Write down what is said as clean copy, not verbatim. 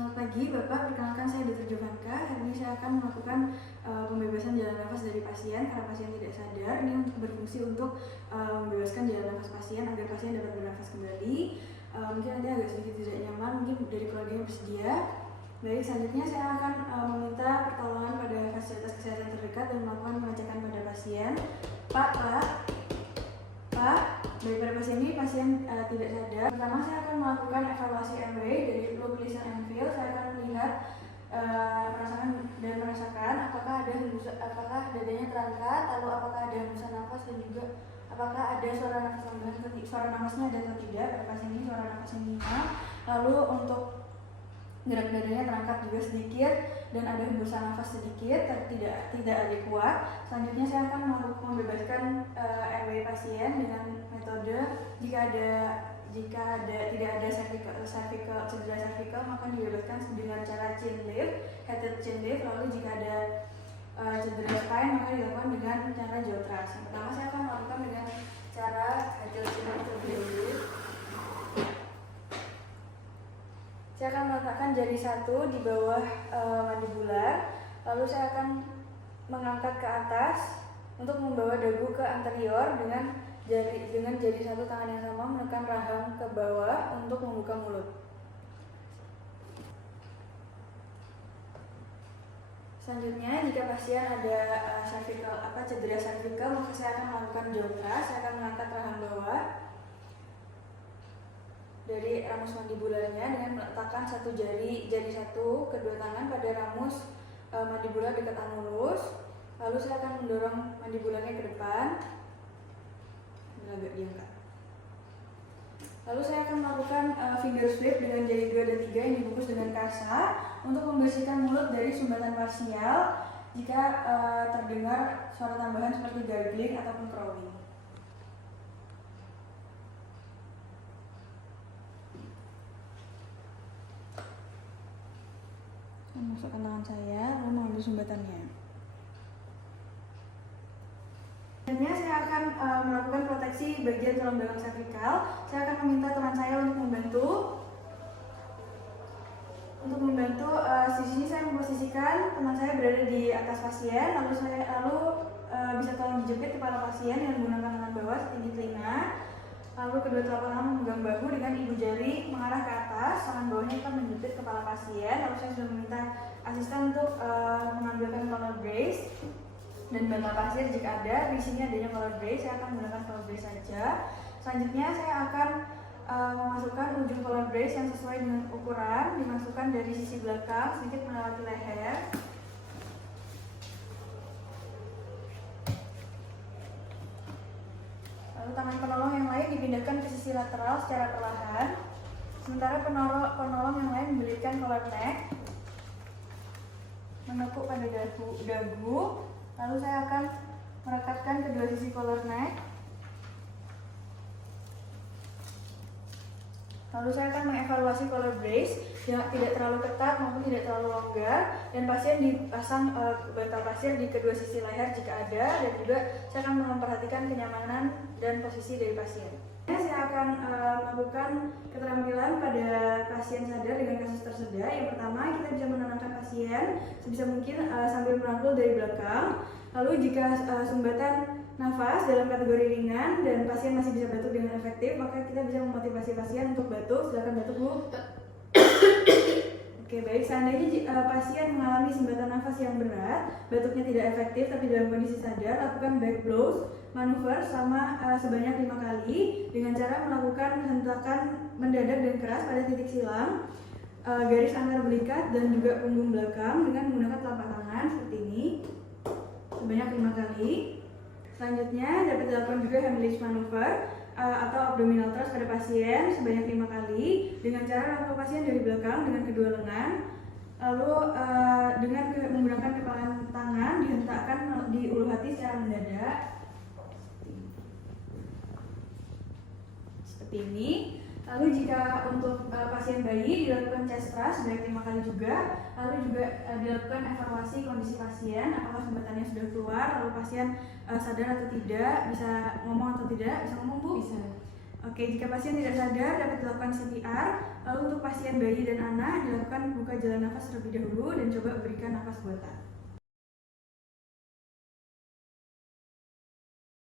Selamat pagi Bapak, perkenalkan saya Dr. Jovanka. Hari ini saya akan melakukan pembebasan jalan nafas dari pasien karena pasien tidak sadar. Ini berfungsi untuk membebaskan jalan nafas pasien agar pasien dapat bernafas kembali. Mungkin nanti agak sedikit tidak nyaman, mungkin dari keluarganya bersedia. Baik, selanjutnya saya akan meminta pertolongan pada fasilitas kesehatan terdekat dan melakukan pengecekan pada pasien. Pak, baik, pada pasien ini pasien tidak sadar. Pertama saya akan melakukan evaluasi airway dari look, listen, and feel. Saya akan melihat merasakan apakah dadanya terangkat, lalu apakah ada hembusan nafas dan juga apakah ada suara nafas tambahan, suara nafasnya ada atau tidak. Pada pasien ini suara nafasnya minimal. Lalu untuk gerak dadanya terangkat juga sedikit dan ada hembusan nafas sedikit, tidak ada kuat. Selanjutnya saya akan membebaskan airway pasien dengan metode jika tidak ada cedera cervical maka dibebaskan dengan cara chin lift, head chin lift. Lalu jika ada cedera spine maka dilakukan dengan cara jaw thrust. Yang pertama saya akan melakukan dengan cara head chin lift. Saya akan meletakkan jari satu di bawah mandibular, lalu saya akan mengangkat ke atas untuk membawa dagu ke anterior dengan jari satu tangan yang sama menekan rahang ke bawah untuk membuka mulut. Selanjutnya, jika pasien ada cedera cervical, maka saya akan melakukan jaw thrust. Saya akan mengangkat rahang bawah dari ramus mandibularnya dengan meletakkan satu jari satu kedua tangan pada ramus mandibular dekat anulus. Lalu saya akan mendorong mandibularnya ke depan, agak diangkat. Lalu saya akan melakukan finger sweep dengan jari 2 dan 3 yang dibungkus dengan kasa untuk membersihkan mulut dari sumbatan parsial jika terdengar suara tambahan seperti gargling ataupun crowing. Masukkan tangan saya lalu mengambil sumbatannya. Selanjutnya saya akan melakukan proteksi bagian tulang belakang servikal. Saya akan meminta teman saya untuk membantu. Di sini saya memposisikan teman saya berada di atas pasien, lalu bisa tolong dijepit kepala pasien dengan menggunakan tangan bawah setinggi telinga. Lalu kedua telapak tangan memegang bahu dengan ibu jari mengarah ke atas, tangan bawahnya akan menjepit kepala pasien. Lalu saya sudah meminta asisten untuk mengambilkan collar brace dan bantal pasir jika ada. Di sini adanya collar brace, saya akan menggunakan collar brace saja. Selanjutnya saya akan memasukkan ujung collar brace yang sesuai dengan ukuran, dimasukkan dari sisi belakang sedikit melewati leher. Lalu tangan penolong yang lain dipindahkan ke sisi lateral secara perlahan. Sementara penolong yang lain membelitkan collar neck, menekuk pada dagu. Lalu saya akan merekatkan kedua sisi collar neck. Lalu saya akan mengevaluasi collar brace yang tidak terlalu ketat maupun tidak terlalu longgar, dan pasien dipasang bantal pasir di kedua sisi leher jika ada, dan juga saya akan memperhatikan kenyamanan dan posisi dari pasien. Saya akan melakukan keterampilan pada pasien sadar dengan kasus tersedia. Yang pertama, kita bisa menenangkan pasien sebisa mungkin sambil merangkul dari belakang. Lalu jika sumbatan nafas dalam kategori ringan dan pasien masih bisa batuk dengan efektif, maka kita bisa memotivasi pasien untuk batuk. Silakan batuk Bu. Oke, baik. Seandainya pasien mengalami sumbatan nafas yang berat, batuknya tidak efektif tapi dalam kondisi sadar, lakukan back blows manuver sebanyak 5 kali dengan cara melakukan hentakan mendadak dan keras pada titik silang, garis antar belikat dan juga punggung belakang dengan menggunakan telapak tangan seperti ini sebanyak 5 kali. Selanjutnya dapat dilakukan juga Heimlich maneuver atau abdominal thrust pada pasien sebanyak 5 kali dengan cara rangkul pasien dari belakang dengan kedua lengan. Lalu dengan menggunakan kepalan tangan dihentakkan di ulu hati secara mendadak seperti ini. Lalu jika untuk pasien bayi dilakukan chest thrust sebanyak 5 kali juga. Lalu juga dilakukan evaluasi kondisi pasien, apakah sumbatannya sudah keluar, lalu pasien sadar atau tidak, bisa ngomong atau tidak. Bisa ngomong Bu? Bisa. Oke, jika pasien tidak sadar dapat dilakukan CPR. Lalu untuk pasien bayi dan anak dilakukan buka jalan nafas terlebih dahulu dan coba berikan nafas buatan.